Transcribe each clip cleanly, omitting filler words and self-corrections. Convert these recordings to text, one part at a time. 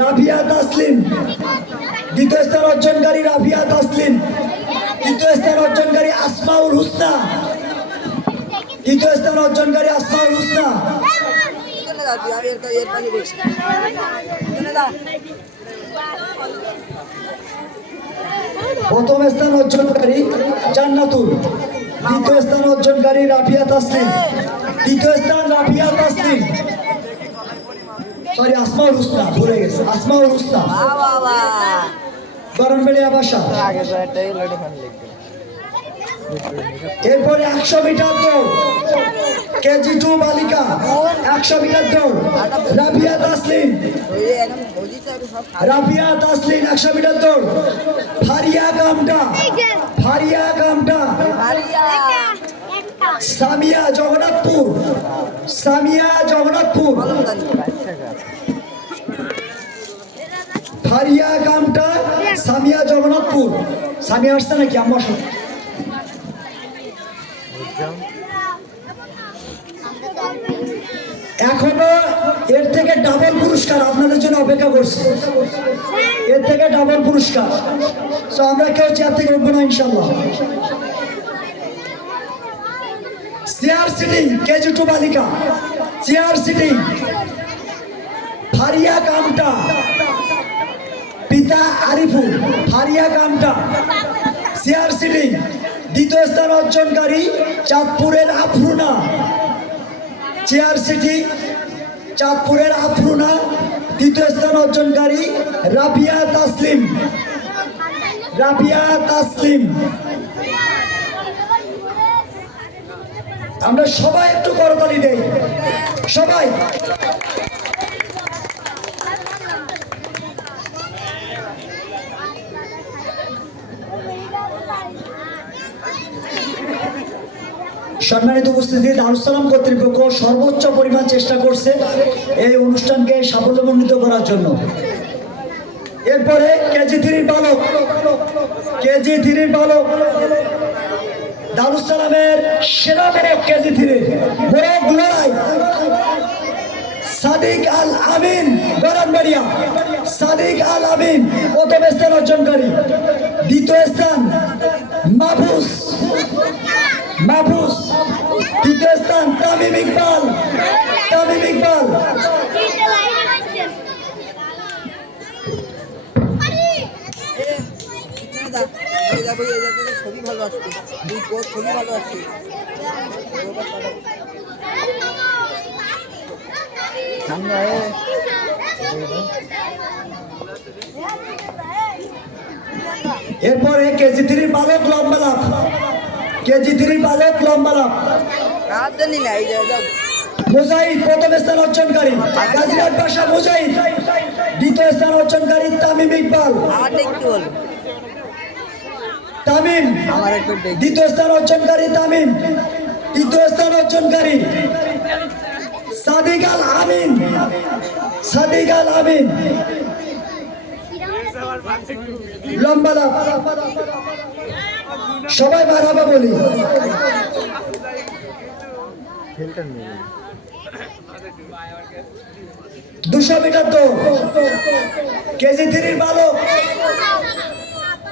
রাফিয়া তাসলিম। দ্বিতীয় স্থান অর্জনকারী রাফিয়া তাসলিম। তৃতীয় স্থান অর্জনকারী আসমাউল হুসনা। তৃতীয় স্থান অর্জনকারী আসমাউল হুসনা। প্রথম স্থান অর্জনকারী জান্নাতুল। দ্বিতীয় স্থান অর্জনকারী রাফিয়া তাসলিম। তৃতীয় স্থান রাফিয়া তাসলিম, সরি আসমাউল হুসনা, ভুলে গেছে, আসমাউল হুসনা, গরমবেড়িয়া বাসা। এরপরে 100 মিটার দৌড় কেজি 2 বালিকা। 100 মিটার দৌড় রাফিয়া তাসলিম। রাফিয়া তাসলিম 100 মিটার দৌড়। ফারিয়া কামটা, ফারিয়া কামটা, সামিয়া জগন্নাথপুর, সামিয়া জগন্নাথপুর। ফারিয়া কামটা, সামিয়া জগন্নাথপুর। সামিয়া আসছে নাকি আমার সাথে? এখনো এর থেকে ডাবল পুরস্কার আপনাদের জন্য অপেক্ষা করছে, এর থেকে ডাবল পুরস্কার। তো আমরা কেউ চেয়ার থেকে উঠবো না ইনশাল্লাহ। চেয়ার সিটিং কেজি 2 বালিকা, চেয়ার সিটিং ফারিয়া কামটা, পিতা আরিফুল, ফারিয়া কামটা, চেয়ার সিটিং। দ্বিতীয় স্থান অর্জনকারী চাঁদপুরের আফরুনা। চেয়ার সিটিং চাঁদপুরের আফরুনা। তৃতীয় স্থান অর্জনকারী রাফিয়া তাসলিম, রাফিয়া তাসলিম। আমরা সবাই একটু করতালি দেই, সবাই। সম্মানিত উপস্থিতি, দারুস সালাম কর্তৃপক্ষ সর্বোচ্চ পরিমাণ চেষ্টা করছে এই অনুষ্ঠানকে সাফল্যমণ্ডিত করার জন্য। এরপরে কেজি 3 বালক, কেজি 3 বালক দারুস সালামের সেরা বালক কেজি 3 বড় লড়াই সাদিক আল আমিন, গরমবাড়িয়া। সাদিক আল আমিন প্রথম স্থান অর্জনকারী। দ্বিতীয় স্থান মাহফুজ, মাহফুজ। তৃতীয় স্থান তামিম ইকবাল, তামিম ইকবাল। ছবি ভালো আসছে, ছবি ভালো আসছে। এরপরে কেজি 3 বালক লম্বা লাফ, কেজি 3 বালক লম্বা লাফ মুজাহিদ প্রথম স্থান অর্জনকারী, গাজীরহাট বাসা মুজাহিদ। দ্বিতীয় স্থান অর্জনকারী তামিম ইকবাল, তামিম। দ্বিতীয় স্থান অর্জনকারী তামিম। তৃতীয় স্থান অর্জনকারী সাদিক আল আমিন, সাদিক আল আমিন লম্বা লাফ। সবাই মারহাবা বলি। 200 মিটার দৌড় কেজি 3 বালক,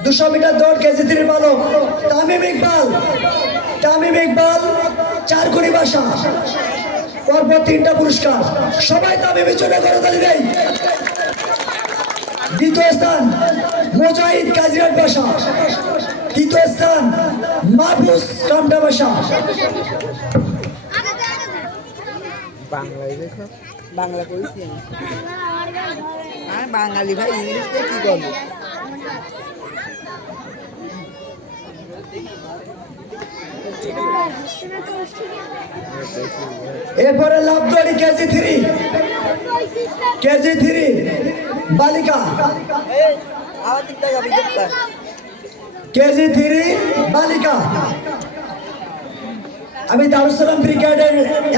200 মিটার দৌড় কেজি 3 বালক তামিম ইকবাল, তামিম ইকবাল চারকুনি বাসা। পরপর 3টা পুরস্কার, সবাই তামিমের জন্য করতালি দেয়। দ্বিতীয় স্থান মুজাহিদ গাজীরহাট বাসা। তৃতীয় স্থান মাহফুজ কামটা বাসা। বাংলা করেছি আমি, বাঙালি ভাই, ইংলিশে কি করবো? এরপরে লাভদড়ি কেজি 3, কেজি 3 বালিকা, কেজি 3 বালিকা। আমি দারুস সালাম ক্রিকেট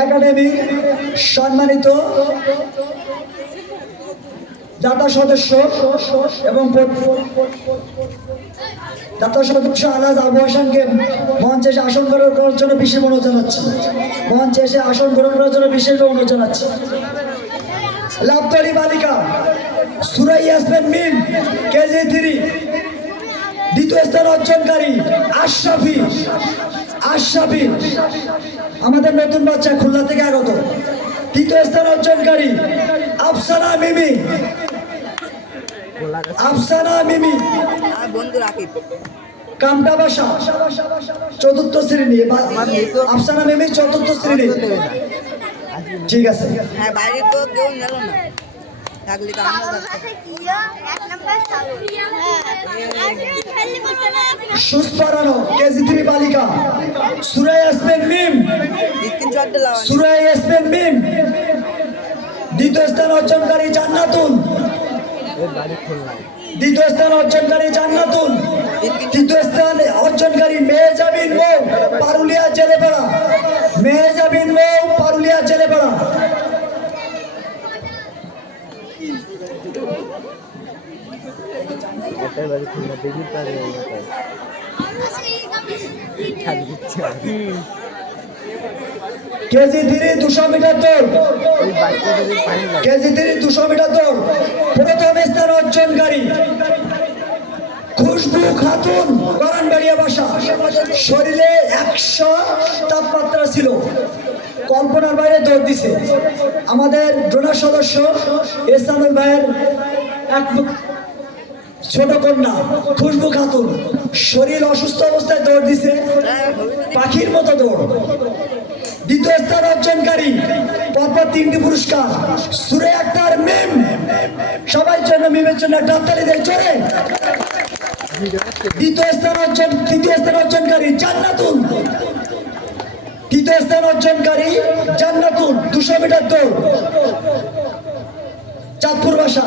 একাডেমি সম্মানিত দাতা সদস্য এবং দাতা সদস্য আলাজ আবু হাসানকে মঞ্চে এসে আসন গ্রহণ করার জন্য বিশেষ অনুরোধ জানাচ্ছি, মঞ্চে এসে আসন গ্রহণ করার জন্য বিশেষ অনুরোধ জানাচ্ছি। লাভদড়ি বালিকা সূরা ইয়াসমিন মিম কেজি 3 দ্বিতীয় স্থান অর্জনকারী আশরাফি আশরাফি আমাদের নতুন বাচ্চা খুলনা থেকে আগত। তৃতীয় স্থান অর্জনকারী আফসানা মিমি আফসানা মিমি আমার বন্ধু রাকিব। কামটা বাসা চতুর্থ শ্রেণী আফসানা মিমি চতুর্থ শ্রেণী। ঠিক আছে হ্যাঁ, বাইরে তো কেউ নিল না, থাকলে তো আমরা সুস্পরানো কেজি 3 বালিকা সূরা ইয়াসমিন মিম স্ক্রিনশটটা লাগান। সূরা ইয়াসমিন মিম দ্বিতীয় স্থান অর্জনকারী জান্নাতুন দ্বিতীয় স্থান অর্জনকারী জান্নাতুন তৃতীয় স্থান অর্জনকারী মেহজাবিন মৌ পারুলিয়া জেলেপাড়া মেহজাবিন মৌ পারুলিয়া জেলেপাড়া। কেজি 3 200 মিটার দৌড় কেজি 3 200 মিটার দৌড় প্রথম স্থান অর্জনকারী খুশবু খাতুন গরানবাড়িয়া বাসা। শরীরে 100 তাপমাত্রা ছিল, কল্পনার বাইরে দৌড় দিছে। আমাদের ডোনার সদস্য এসানুল ভাইয়ের এক ছোট কন্যা খুশবু খাতুন শরীর অসুস্থ অবস্থায় দৌড় দিছে, পাখির মতো দৌড়। দ্বিতীয় স্থান অর্জনকারী পরপর 3টি পুরস্কার সূরা আক্তার মিম। সবার জন্য মিমের জন্য একটা হাততালি দেয় জোরে। তৃতীয় স্থান অর্জনকারী জান্নাতুন তৃতীয় স্থান অর্জনকারী জান্নাতুন 200 মিটার দৌড় চাঁদপুর বাসা।